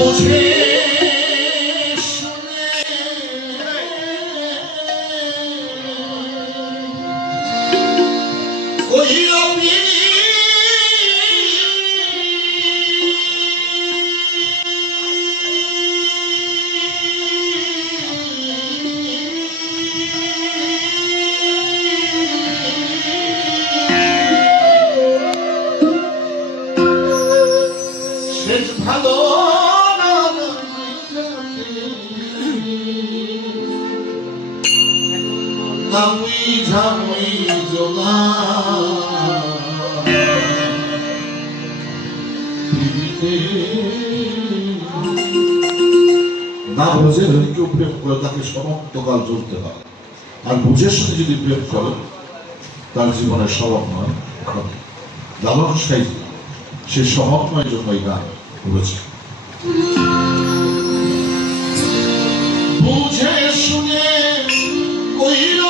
বুঝে ভালো নামি ঝামি জোলা না বুঝে যদি কেউ প্রেম করে তাকে সমস্তকাল চলতে হয়, আর বুঝের সাথে যদি প্রেম করে তার জীবনের স্বভাব নয় লালন সাহিত্য সে স্বভাবময় জন্য এই গান বলেছে। বুঝে শুনে কইল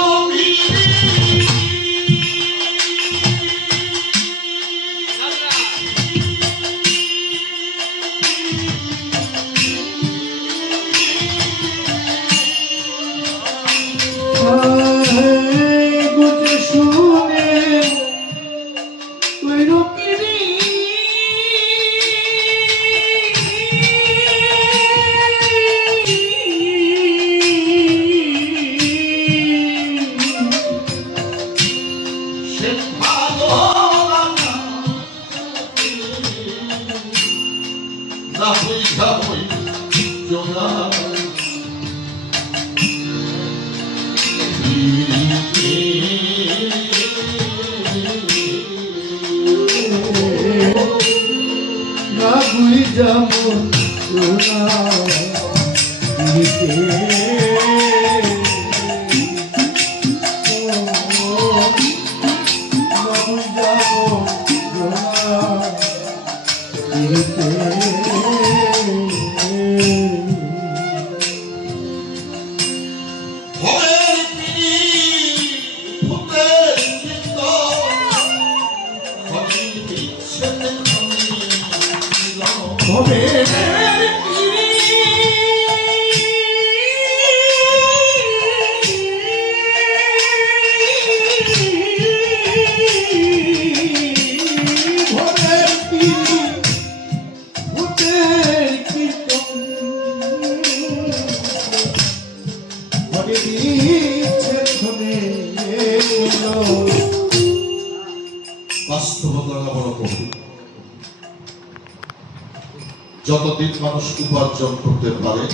যতদিন মানুষ উপার্জন করতে পারে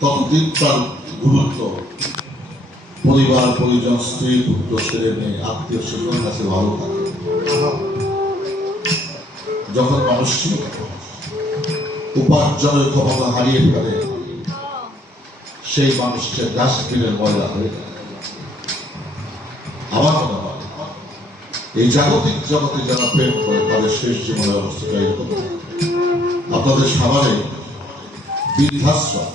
ততদিন তার গুরুত্ব পরিবার পরিজন স্ত্রী পুত্র ছেলে মেয়ে আত্মীয় স্বজনের কাছে ভালো থাকে। যখন মানুষটি উপার্জনের ক্ষমতা হারিয়ে ফেলে সেই মানুষকে ডাস্টবিনের ময়লা হয়ে যায়। আমার মনে হয় এই জাগতিক জগতে যারা প্রেম করে তাদের শেষ জীবনের অবস্থাটা এরকম। আপনাদের সাভারে বৃদ্ধাশ্রম,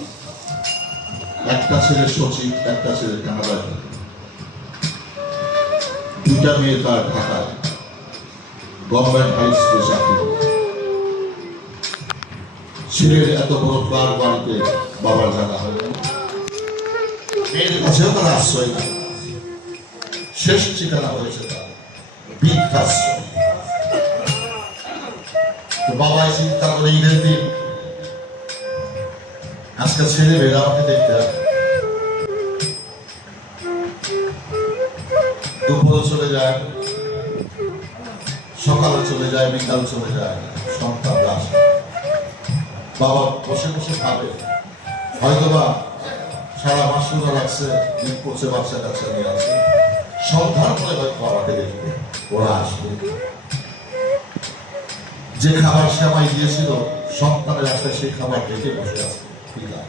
একটা ছেলে সচিব, একটা ছেলে কানাডায়, দুটা মেয়ে তার ঢাকায় গভর্নমেন্ট হাই স্কুলে চাকরি। ছেলের এত বড় ফ্ল্যাট বাড়িতে বাবার জানা হয় না, মেয়ের কাছেও তারা আশ্রয় না। শেষ ঠিকানা হয়েছে তার বৃদ্ধাশ্রম। তো বাবাই চিন্তা করে ঈদের দিন আজকে ছেলে মেয়েরা আমাকে দেখতে হবে, দুপুরে চলে যায়, সকালে চলে যায়, বিকাল চলে যায়, সন্তানরা আসে। বাবা বসে বসে খাবে, হয়তোবা সারা মাস রোজা রাখছে, ঈদ করছে, বাচ্চা কাচ্চা নিয়ে আসে, সন্ধ্যার পরে হয়তো বাবাকে দেখবে, ওরা আসবে। যে খাবার সেমাই দিয়েছিল সন্তানের আসলে সেই খাবার দেখে বসে আছে পিতা।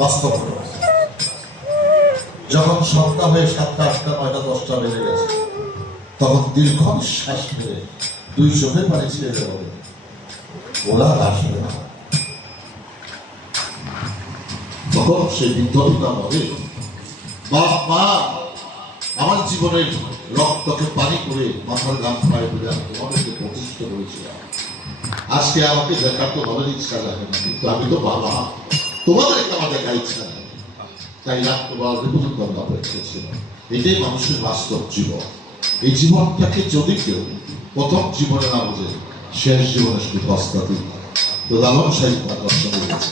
বাস্তব যখন সন্ধ্যা হয়ে 7টা 8টা 9টা 10টা বেজে গেছে, তখন দীর্ঘ নিঃশ্বাস ফেলে দুই চোখে পানি ছেড়ে দেবো, ওরা আসবে না। তখন সেই বৃদ্ধতা বলে, বাপ মা আমার জীবনের রক্তকে পানি করে মাথার গান পায়ে ফেলে আমি তোমাদেরকে প্রতিষ্ঠিত করেছিলাম, আজকে আমাকে দেখার তো ভালো ইচ্ছা লাগে না, কিন্তু আমি তো বাবা, তোমাদেরকে আমার দেখার ইচ্ছা নেই, তাই রাখতে বলার পর্যন্ত আমরা অপেক্ষা ছিল। এটাই মানুষের বাস্তব জীবন। এই জীবনটাকে যদি কেউ প্রথম জীবনে না বুঝে শেষ জীবনে শুধু হস্তা দিই, তো লালন সাহিত্য দর্শন হয়েছে।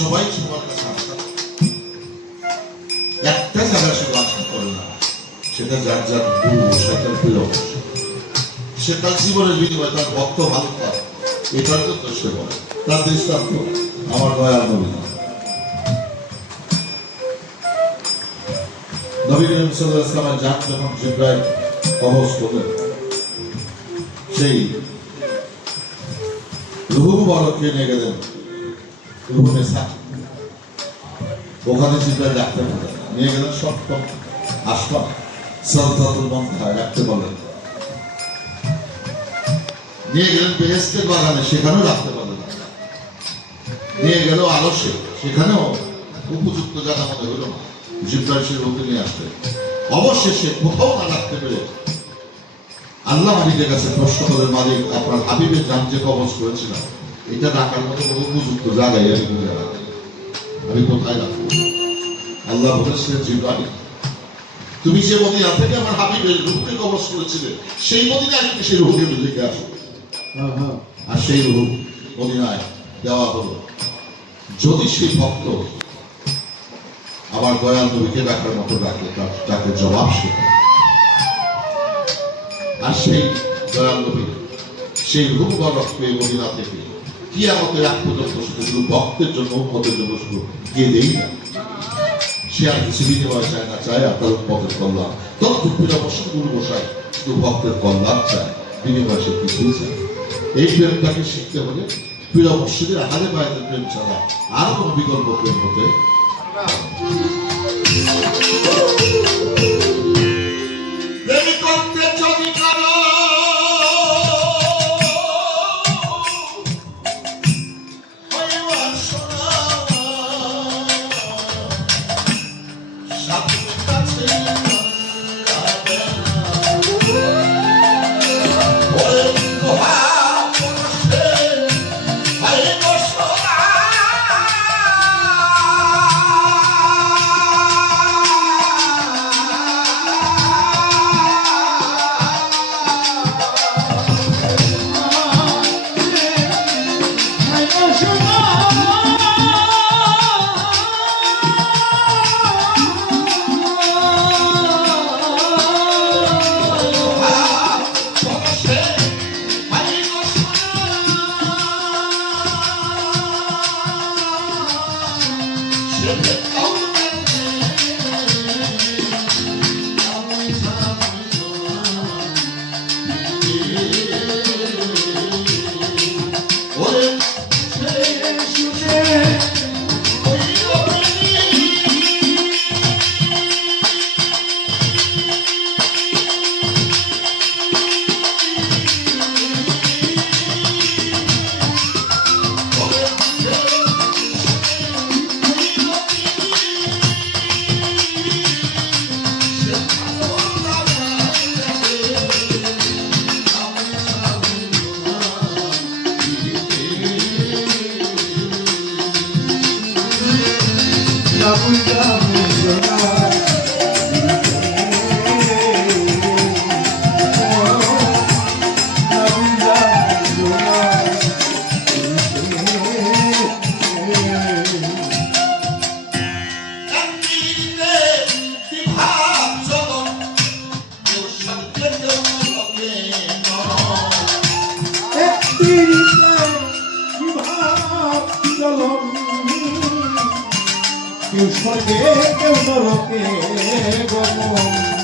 সবাই সবার কাছে আশা, একটা জায়গায় শুধু আশা করে না, সেটা যার যার গুরু, সেটার প্রিয়, সেটা জীবনের বিনিময়ে তার ভক্ত ভালো পায়, এটার তো সে বলে। তার দৃষ্টান্ত আমার দয়াল নবী। নবী করিম সাল্লাল্লাহু আলাইহি ওয়াসাল্লামের জান যখন জিবরাইল কবজ করলেন, সেই রূহ মুবারককে নিয়ে গেলেন রুহুনে সাক, ওখানে জিবরাইল রাখতে বলেন, নিয়ে গেলেন সপ্তম আসমান সালতাতুল মুনতাহা রাখতে বলেন, নিয়ে গেলেন বেহেশতের বাগানে, সেখানেও রাখতে বলেন, নিয়ে গেল আরশে, সেখানেও উপযুক্ত জায়গা মনে হইল না, জিবরাইল সে রূহকে নিয়ে আসবে। অবশেষে কোথাও না রাখতে পেরে আল্লাহ মালিকের কাছে প্রশ্ন করে, মালিক আপনার হাবিবের জান যে কবজ করেছিলাম, এটা রাখার মতো কোনো উপযুক্ত জায়গায় আমি কোথায় রাখবো? আল্লাহ বলেছিলেন, জিবরাইল তুমি যে মদিনা থেকে আমার হাবিবের রূহকে কবজ করেছিলে, সেই মদিনায় তুমি সেই রূহকে রেখে আসো। আর সেই রূহ মদিনায় দেওয়া হলো। যদি সেই ভক্ত আমার দয়াল নবীকে ডাকার মতো ডাকে, তাকে জবাব শেখে। আর সেই দয়াল নবী সেই রূপ রক্ত মদিনা থেকে কিয়ামতের আগ পর্যন্ত শুধু ভক্তের জন্য, উম্মতের জন্য শুধু কেঁদেই না, সে আর কিছু বিনিময় চায় না, চায় আপনার উম্মতের কল্যাণ। তৎপূর্ণ অবশ্যই গুরু বসায় শুধু ভক্তের কল্যাণ চায়, বিনিময় সে কিছুই চায়। এই প্রেমটাকে শিখতে হলে প্রিয় মসজিদের আহারে বায়তের প্রেম ছাড়া আর কোনো বিকল্প প্রেম হতে সাথীর কাছে যাবে না। ওরে দোহা পরশে ভাই গো সোনা, কেউ স্বর্গে কেউ নরকে গমন।